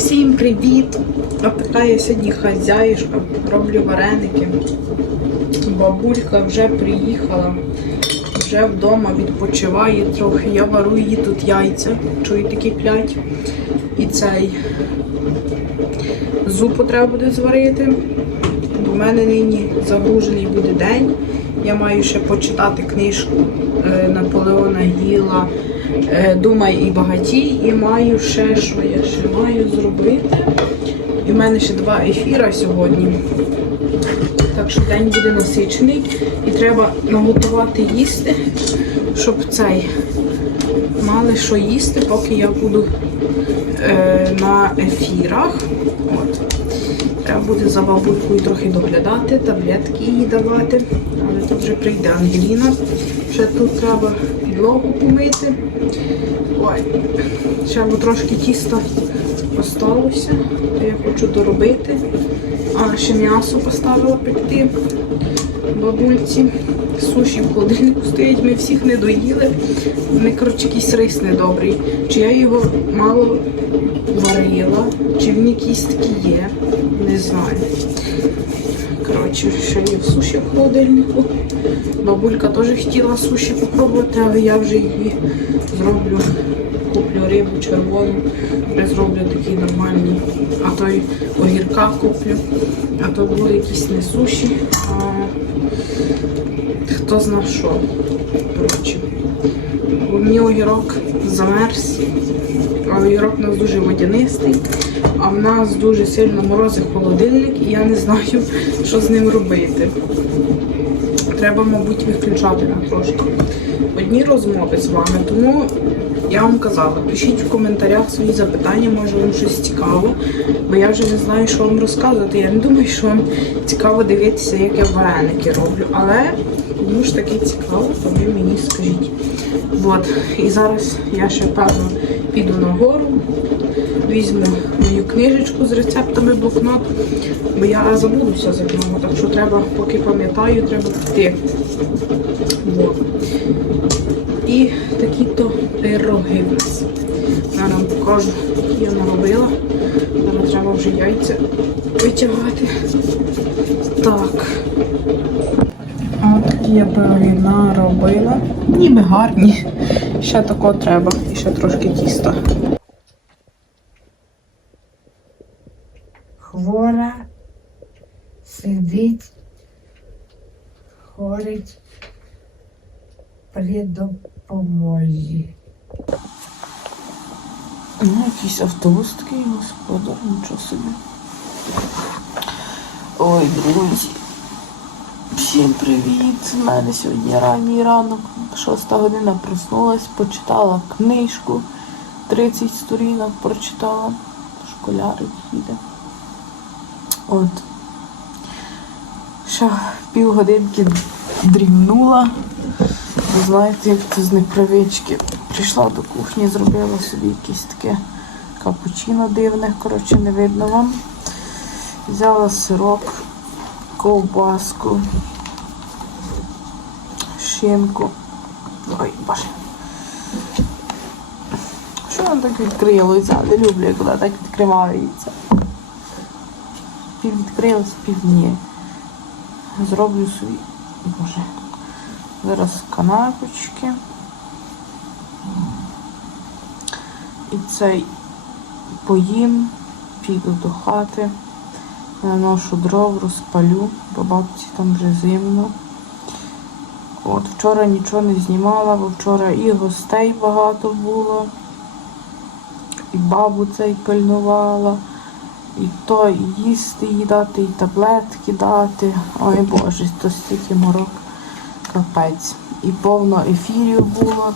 всім привіт! А я сьогодні хазяюшка, роблю вареники. Бабулька вже приїхала, вже вдома відпочиває трохи. Я вару її тут яйця, чуєте, киплять. І цей зупу треба буде зварити. Бо в мене нині загружений буде день. Я маю ще почитати книжку е, Наполеона Гіла Думай і багатій. І маю ще, що я ще маю зробити. І в мене ще два ефіра сьогодні. Так що день буде насичений. І треба наготувати їсти, щоб цей мали що їсти, поки я буду е, на ефірах. От. Треба буде за бабулькою трохи доглядати, таблетки їй давати. Але тут вже прийде Ангеліна. Ще тут треба підлогу помити. Ой, ще трошки тіста осталося, я хочу доробити. А ще м'ясо поставила пекти бабульці. Суші в холодильнику стоять, ми всіх не доїли. Вони, коротше, якийсь рис недобрий. Чи я його мало варила, чи він якийсь такий є, не знаю. Коротше, ще є в суші в холодильнику. Бабулька теж хотіла суші попробувати, але я вже її зроблю. Куплю рибу червону, зроблю такі нормальні. А то й огірка куплю. А то були якісь не суші, а хто знав що. Коротше. Бо мені огірок замерз. А огірок у нас дуже водянистий, а в нас дуже сильно морозить холодильник, і я не знаю, що з ним робити. Треба, мабуть, виключати на трошки. Одні розмови з вами, тому я вам казала, пишіть в коментарях свої запитання, може вам щось цікаво, бо я вже не знаю, що вам розказувати. Я не думаю, що вам цікаво дивитися, як я вареники роблю. Але кому ж таки цікаво, то ви мені скажіть. От. І зараз я ще певно піду на гору, візьму мою книжечку з рецептами блокнот, бо я забудуся за нього, так що треба, поки пам'ятаю, треба піти. От. І такі-то пироги в нас. Зараз вам покажу, які я наробила. Зараз треба вже яйця витягати. Так. От такі я пироги наробила. Ніби гарні. Ще тако треба. І ще трошки тіста. Хвора сидить, хорить при допомозі. Ну, якийсь автобус такий, господар, нічого собі. Ой, друзі. Всім привіт! У мене сьогодні ранній ранок, 6 година проснулась, почитала книжку, 30 сторінок прочитала. Школярик їде. От. Ще півгодинки дрімнула. Ви знаєте, як це з непривички. Прийшла до кухні, зробила собі якесь таке капучино дивне, коротше, не видно вам. Взяла сирок, ковбаску, шинку. Ой, боже. Що воно так відкрилося? Не люблю, вона так відкривається. Пів відкрилось, пів. Зроблю собі. Боже. Зараз канапочки. І цей поїм, піду до хати, наношу дров, розпалю, бо бабці там вже зимно. От вчора нічого не знімала, бо вчора і гостей багато було, і бабу цей пильнувала, і то і їсти їй дати, і таблетки дати. Ой Боже, то стільки морок капець. І повно ефірів було.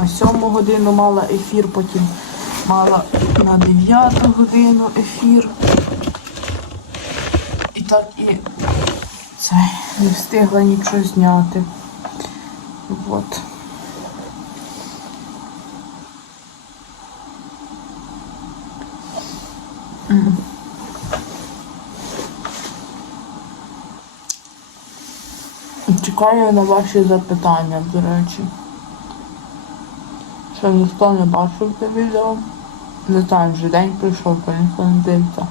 На сьому годину мала ефір, потім мала на 9 годину ефір. І так і це не встигла нічого зняти. От. Чекаю на ваші запитання, до речі. Ще ніхто не бачив це відео. Не знаю, вже день прийшов, бо ніхто не дивиться.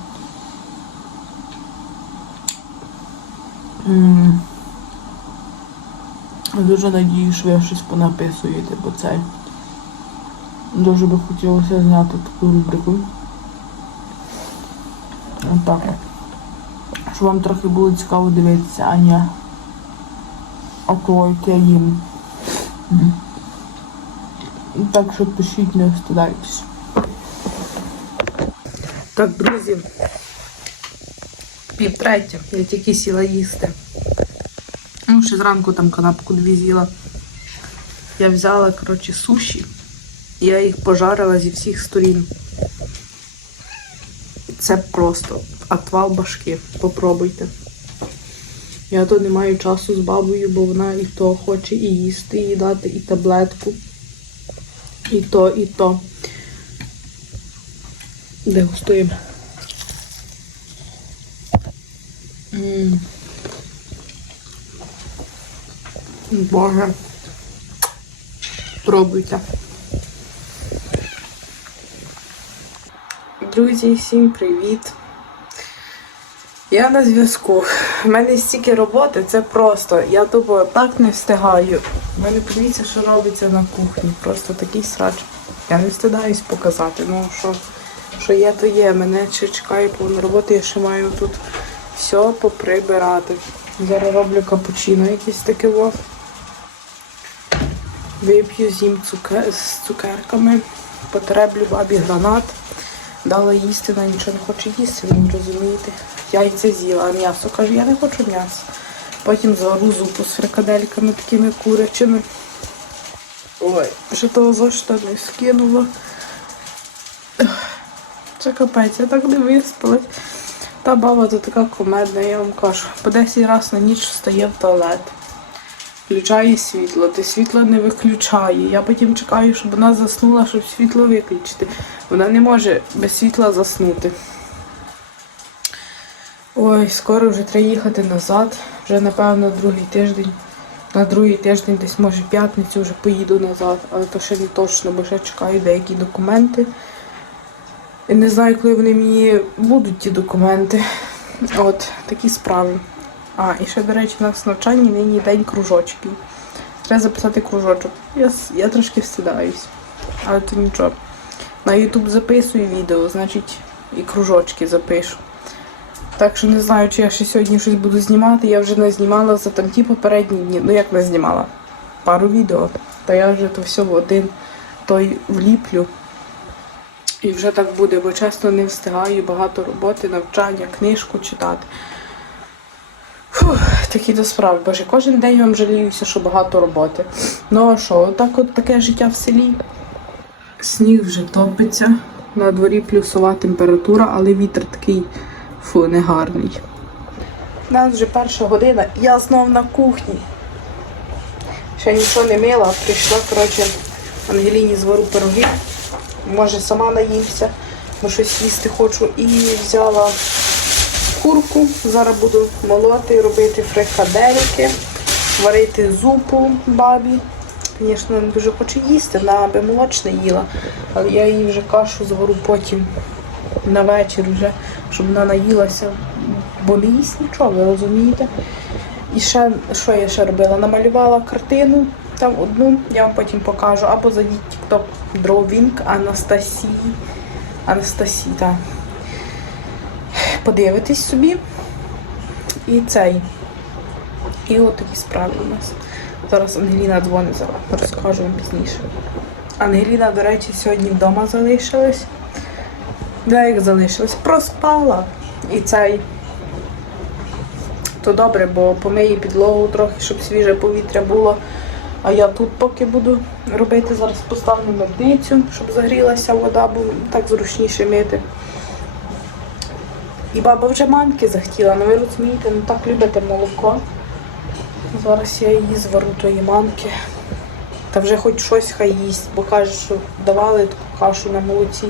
Дуже надію, що ви щось понаписуєте, бо це дуже би хотілося зняти таку рубрику. Отак. Щоб вам трохи було цікаво дивитися, а не око, яке їм. Так що пишіть, не встидайтесь. Так, друзі. Пів третє. Я тільки сіла їсти. Ну, ще зранку там канапку дві з'їла. Я взяла, коротше, суші. Я їх пожарила зі всіх сторін. Це просто отвал башки. Попробуйте. Я то не маю часу з бабою, бо вона і то хоче і їсти, і дати, і таблетку. І то, і то. Дегустуємо. М. Боже. Пробуйте. Друзі, всім привіт. Я на зв'язку. У мене стільки роботи, це просто. Я тупо так не встигаю. У мене подивіться, що робиться на кухні. Просто такий срач. Я не встигаюсь показати. Ну що, що є, то є. Мене ще чекає повна робота, я ще маю тут все поприбирати. Зараз роблю капучино якесь таке во. Вип'ю з'їм цуке... з цукерками, потреблю бабі гранат. Дала їсти, вона нічого не хоче їсти, ви не розумієте. Яйця з'їла, а м'ясо каже, я не хочу м'ясо. Потім звару зупу з фрикадельками такими курячими. Ой, ще того зошита не скинула. Це капець, я так не виспалась. Та баба то така комедна, я вам кажу. По 10 разів на ніч встає в туалет. Включає світло, ти світло не виключає. Я потім чекаю, щоб вона заснула, щоб світло виключити. Вона не може без світла заснути. Ой, скоро вже треба їхати назад. Вже напевно другий тиждень. На другий тиждень, десь може п'ятницю вже поїду назад, але то ще не точно, бо ще чекаю деякі документи. І не знаю, коли вони мені будуть ті документи. От, такі справи. А, і ще, до речі, у нас в навчанні нині день кружочків. Треба записати кружочок. Я, я трошки встидаюсь. Але то нічого. На YouTube записую відео, значить і кружочки запишу. Так що не знаю, чи я ще сьогодні щось буду знімати. Я вже не знімала за там ті попередні дні. Ну як не знімала? Пару відео. Та я вже то все в один той вліплю. І вже так буде, бо часто не встигаю багато роботи, навчання, книжку читати. Фух, такі до справи. Боже, кожен день вам жаліюся, що багато роботи. Ну а що, отак от таке життя в селі. Сніг вже топиться. На дворі плюсова температура, але вітер такий фу, негарний. У нас вже перша година, я знов на кухні. Ще нічого не мила, прийшла, коротше, Ангеліні звару пироги. Може, сама наїмся, бо щось їсти хочу. І взяла курку. Зараз буду молоти, робити фрикадельки, варити зупу бабі. Звісно, не дуже хочу їсти, вона би молочне їла, але я їй вже кашу звару потім на вечір вже, щоб вона наїлася, бо не їсть нічого, ви розумієте? І ще, що я ще робила? Намалювала картину, там одну, я вам потім покажу, або зайдіть TikTok Drawing Анастасії. Анастасії, так. Подивитись собі. І цей. І от такі справи у нас. Зараз Ангеліна дзвонить, зараз розкажу вам пізніше. Ангеліна, до речі, сьогодні вдома залишилась. Де як залишилась? Проспала. І цей. То добре, бо помиє підлогу трохи, щоб свіже повітря було. А я тут поки буду робити, зараз поставлю медницю, щоб загрілася вода, бо так зручніше мити. І баба вже манки захотіла, ну ви розумієте, ну так любите молоко. Зараз я її звару тої манки. Та вже хоч щось хай їсть, бо каже, що давали таку кашу на молоці,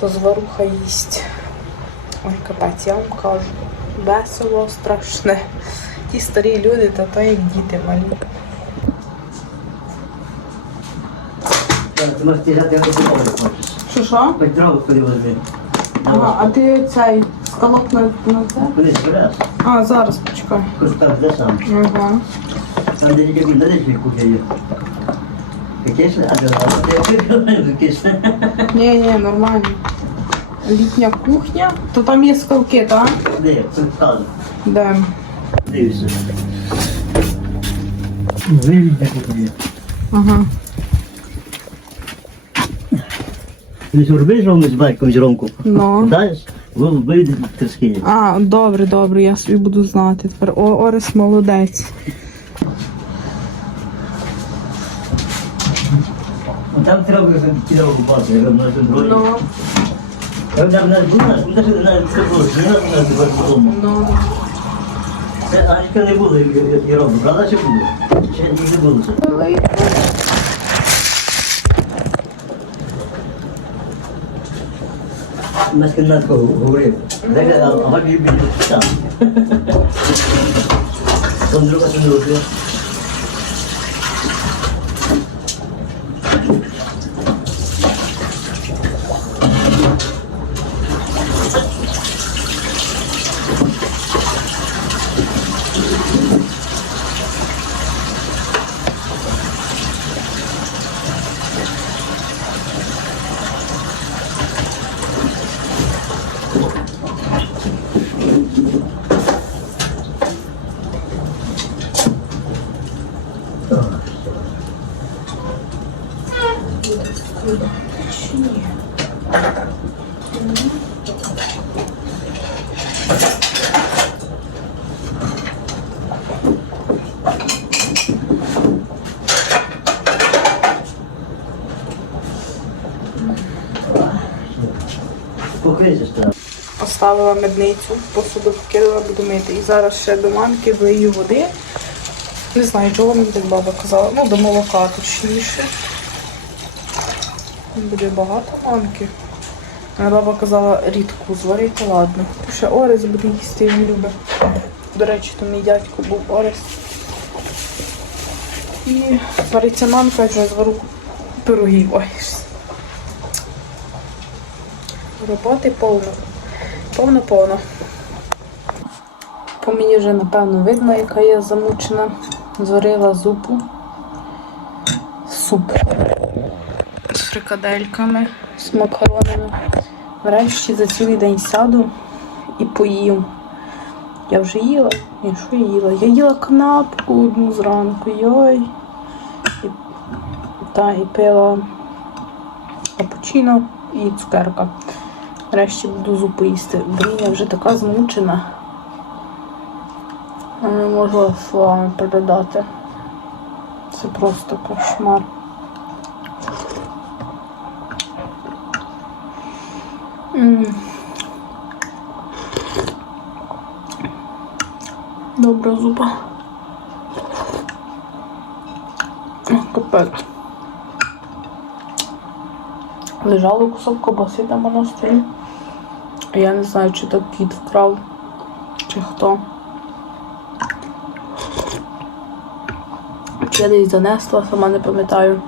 то звару хай їсть. Ой, капець, я вам кажу. Весело, страшне. Ті старі люди, та то як діти малі. Ти можеш тягати, як ти хочеш. Що що? Хоч дрова ходи возьми. Ага, а ти цей скалок на, на це? Куди? А, зараз почекай. Хоч де сам. Ага. Там де тільки кухня є. Кишне? А де? Кишне. Ні, ні, нормально. Літня кухня. То там є скалки, так? Де? Тут там. Де? Дивишся. Вивідь, де кухня. Ага. Ти ж робиш ровно з батьком з Ромку? Ну. Даєш? Вивідь тріски. А, добре, добре, я собі буду знати. Тепер О, Орес молодець. Ну там треба кидав базу, я на цю другу. Ну, Я там на була, ну навіть на це було, не надо на тебе додому. ну. Це Анечка не було, і Рома, правда чи було? Ще не було це. Нас говорив. Дай, а а вам її буде там. Робить. Покрийся там. Поставила медницю, посуду покинула, буду мити. І зараз ще до манки вию води. Не знаю, чого мені так баба казала. Ну, до молока точніше. Буде багато манки. А баба казала рідку зварити, ладно. То ще Орес буде їсти, він любить. До речі, то мій дядько був Орес. І вариться манка, я вже звару пирогів. Ой. Роботи повно. Повно-повно. По мені вже, напевно, видно, яка я замучена. Зварила зупу. Суп. Фрикадельками, з макаронами. Врешті за цілий день сяду і поїм. Я вже їла. Ні, що я їла? Я їла канапку одну зранку. Йой. І, та, і пила капучино і цукерка. Нарешті буду зупу їсти. Блін, я вже така змучена. Я Не можу словами передати. Це просто кошмар. Добра зуба. Капець. Лежало кусок кобаси там на столі. Я не знаю, чи то кіт вкрав, чи хто. Я десь занесла, сама не пам'ятаю.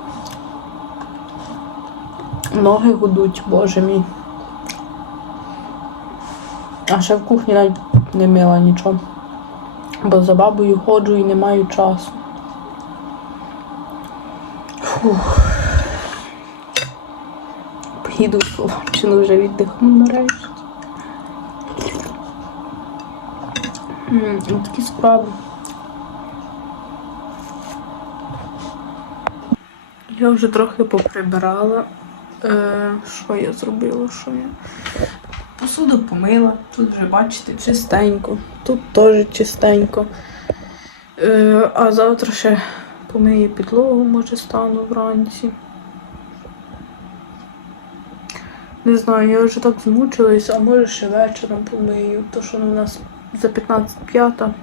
Ноги гудуть, боже мій. А ще в кухні навіть не мила нічого. Бо за бабою ходжу і не маю часу. Фух. Поїду в Соломчину вже віддихну нарешті. Такі справи. Я вже трохи поприбирала. Е, що я зробила? Що я? Посуду помила. Тут вже, бачите, чистенько. Тут теж чистенько. Е, а завтра ще помию підлогу, може стану вранці. Не знаю, я вже так змучилась, а може ще вечором помию, то що у нас за 15 п'ята.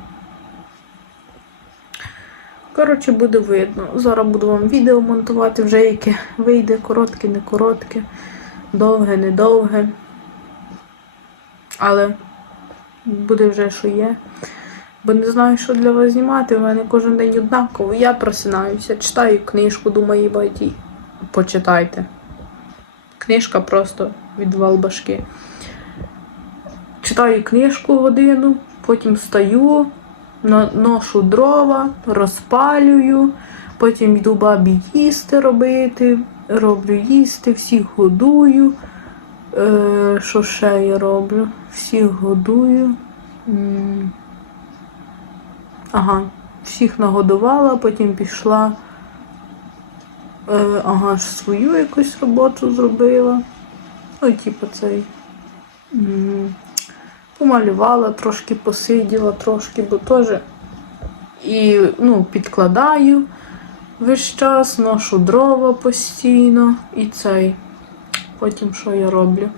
Коротше, буде видно. Зараз буду вам відео монтувати, вже яке вийде, коротке, не коротке, довге, не довге. Але буде вже що є. Бо не знаю, що для вас знімати. У мене кожен день однаково. Я просинаюся, читаю книжку, думаю, баті. почитайте. Книжка просто відвал башки. Читаю книжку годину, потім стаю, ношу дрова, розпалюю, потім йду бабі їсти робити, роблю їсти, всіх годую. Е, що ще я роблю? Всіх годую. Ага, всіх нагодувала, потім пішла. Е, ага, свою якусь роботу зробила. Ну, типу, цей. Помалювала, трошки посиділа, трошки, бо теж і ну, підкладаю весь час, ношу дрова постійно і цей. Потім що я роблю?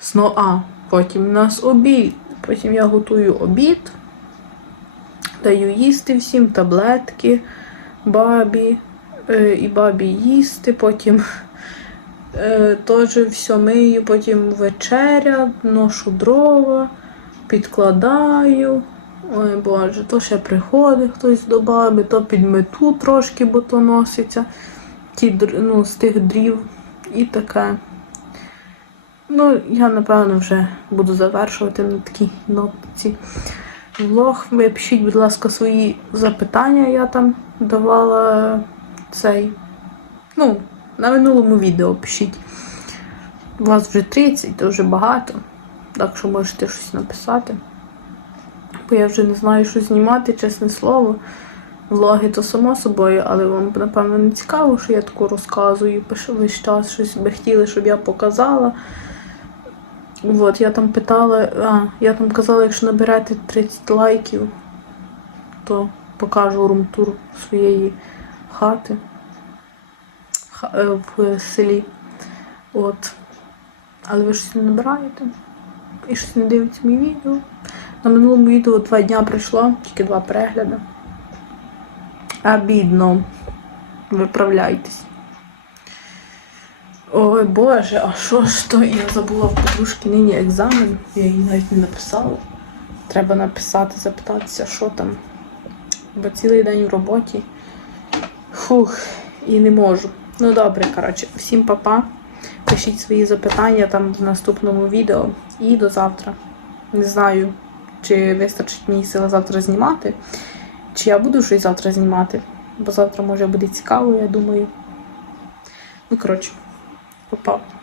Сно, а, потім у нас обід. Потім я готую обід, даю їсти всім таблетки, бабі, е, і бабі їсти, потім е, теж все мию, потім вечеря, ношу дрова, підкладаю. Ой Боже, то ще приходить хтось до баби, то підмету трошки, бо то носиться ті, ну, з тих дрів і таке. Ну, я напевно вже буду завершувати на такій нотці влог. Ви пишіть, будь ласка, свої запитання. Я там давала цей. Ну, на минулому відео пишіть. У вас вже 30, то вже багато. Так що можете щось написати. Бо я вже не знаю, що знімати, чесне слово. Влоги то само собою, але вам, напевно, не цікаво, що я таку розказую, пишу весь час, щось би хотіли, щоб я показала. От, я там питала, а, я там казала, якщо наберете 30 лайків, то покажу румтур своєї хати ха- е, в селі. От. Але ви щось не набираєте. І щось не дивиться мої відео. На минулому відео два дня прийшло, тільки два перегляди. Обідно. Виправляйтесь. Ой Боже, а що ж то? Я забула в подружки нині екзамен. Я її навіть не написала. Треба написати, запитатися, що там. Бо цілий день в роботі. Фух, і не можу. Ну добре, коротше, всім па-па. Пишіть свої запитання там в наступному відео. І до завтра. Не знаю, чи вистачить мені сили завтра знімати, чи я буду щось завтра знімати. Бо завтра може буде цікаво, я думаю. Ну, коротше, па-па.